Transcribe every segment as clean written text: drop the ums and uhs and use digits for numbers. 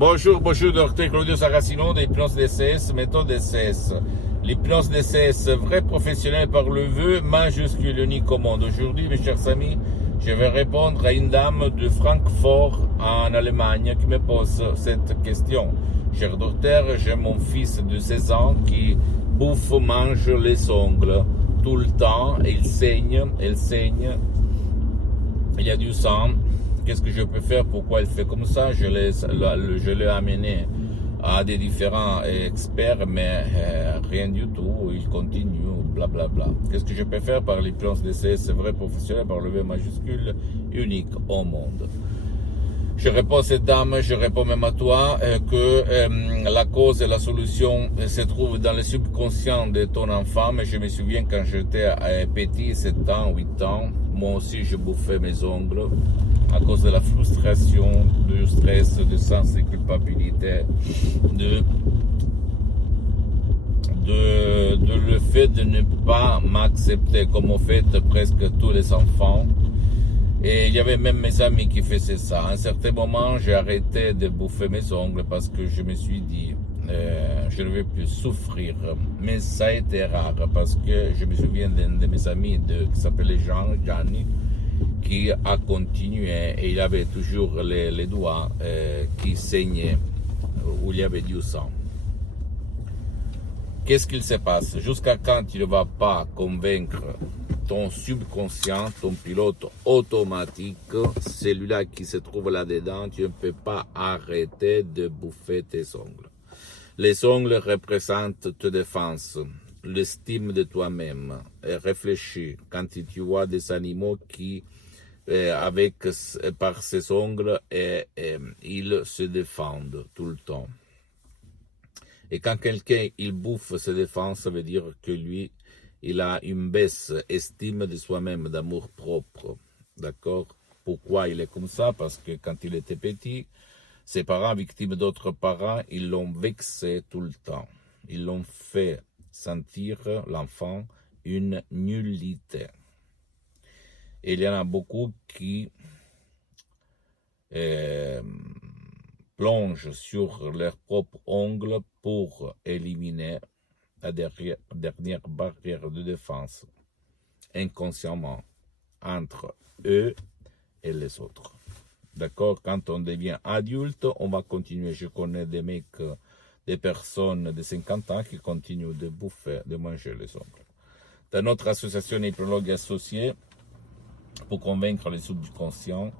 Bonjour, docteur Claudio Saracino de l'hypnose DCS, méthode DCS. L'hypnose DCS, vrai professionnel par le vœu, majuscule, unique au monde. Aujourd'hui, mes chers amis, je vais répondre à une dame de Francfort en Allemagne qui me pose cette question. Cher docteur, j'ai mon fils de 16 ans qui bouffe, mange les ongles tout le temps, il saigne, il y a du sang. Qu'est-ce que je peux faire? Pourquoi elle fait comme ça? Je l'ai amené à des différents experts, mais rien du tout. Il continue, blablabla. Qu'est-ce que je peux faire par l'hypnose DCS vrai professionnel par le V majuscule unique au monde? Je réponds à cette dame, je réponds même à toi, que la cause et la solution se trouvent dans le subconscient de ton enfant. Mais je me souviens quand j'étais petit, 7 ans, 8 ans, moi aussi je bouffais mes ongles à cause de la frustration, du stress, du sens de culpabilité, de le fait de ne pas m'accepter comme ont fait presque tous les enfants. Et il y avait même mes amis qui faisaient ça. À un certain moment, j'ai arrêté de bouffer mes ongles parce que je me suis dit, je ne vais plus souffrir. Mais ça a été rare parce que je me souviens d'un de mes amis qui s'appelait Gianni, qui a continué et il avait toujours les doigts qui saignaient, où il y avait du sang. Qu'est-ce qu'il se passe? Jusqu'à quand tu ne vas pas convaincre ton subconscient, ton pilote automatique, celui-là qui se trouve là-dedans, tu ne peux pas arrêter de bouffer tes ongles. Les ongles représentent ta défense, l'estime de toi-même. Et réfléchis, quand tu vois des animaux qui, par ces ongles, ils se défendent tout le temps. Et quand quelqu'un il bouffe ses défenses, ça veut dire que lui, il a une baisse estime de soi-même, d'amour propre. D'accord? Pourquoi il est comme ça? Parce que quand il était petit, ses parents, victimes d'autres parents, ils l'ont vexé tout le temps. Ils l'ont fait sentir, l'enfant, une nullité. Et il y en a beaucoup qui plongent sur leurs propres ongles pour éliminer la dernière barrière de défense inconsciemment entre eux et les autres. D'accord? Quand on devient adulte, on va continuer. Je connais des mecs, des personnes de 50 ans qui continuent de bouffer, de manger les ongles. Dans notre association Hypnologue Associés, pour convaincre les subconscients,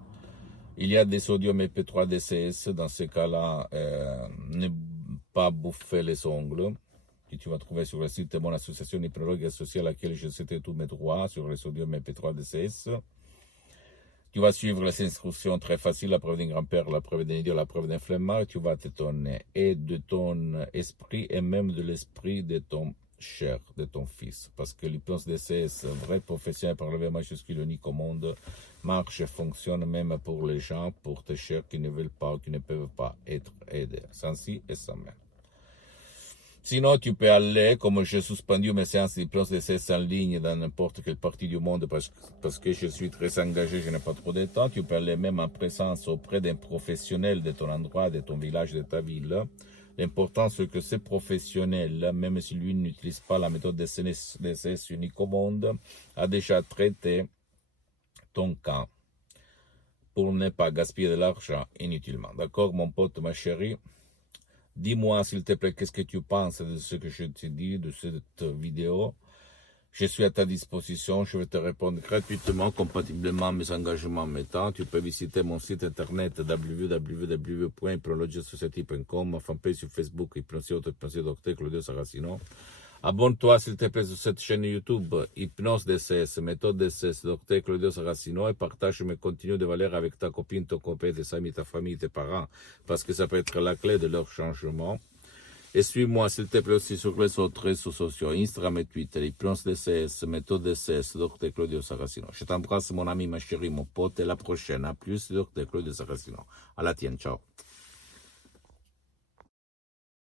il y a des sodium EP3 DCS. Dans ce cas-là, ne pas bouffer les ongles, que tu vas trouver sur le site de mon association Hypnologue Associée à laquelle je cède tous mes droits sur le sodium EP3 DCS. Tu vas suivre les instructions très faciles, la preuve d'un grand-père, la preuve d'un idiot, la preuve d'un flemmard. Tu vas t'étonner et de ton esprit et même de l'esprit de ton cher, de ton fils. Parce que l'hypnose DCS, vrai professionnel par le V majuscule unique au monde, marche et fonctionne même pour les gens, pour tes chers qui ne veulent pas ou qui ne peuvent pas être aidés, sans si et sans mais. Sinon, tu peux aller, comme j'ai suspendu mes séances d'hypnose DCS en ligne dans n'importe quelle partie du monde parce que je suis très engagé, je n'ai pas trop de temps. Tu peux aller même en présence auprès d'un professionnel de ton endroit, de ton village, de ta ville. L'important, c'est que ce professionnel, même si lui n'utilise pas la méthode DCS unique au monde, a déjà traité ton cas pour ne pas gaspiller de l'argent inutilement. D'accord, mon pote, ma chérie? Dis-moi, s'il te plaît, qu'est-ce que tu penses de ce que je te dis, de cette vidéo. Je suis à ta disposition, je vais te répondre gratuitement, compatiblement à mes engagements temps. Tu peux visiter mon site internet www.hypnologiasociety.com, ma fanpage sur Facebook, Hypnosio Docteur Claudio Saracino. Abonne-toi, s'il te plaît, sur cette chaîne YouTube, Hypnose DCS, méthode DCS, Docteur Claudio Saracino, et partage mes contenus de valeur avec ta copine, ton copain, tes amis, ta famille, tes parents, parce que ça peut être la clé de leur changement. Et suis-moi, s'il te plaît, aussi sur les autres réseaux sociaux, Instagram et Twitter, Hypnose DCS, méthode DCS, Docteur Claudio Saracino. Je t'embrasse, mon ami, ma chérie, mon pote, et la prochaine. À plus, Docteur Claudio Saracino. À la tienne, ciao.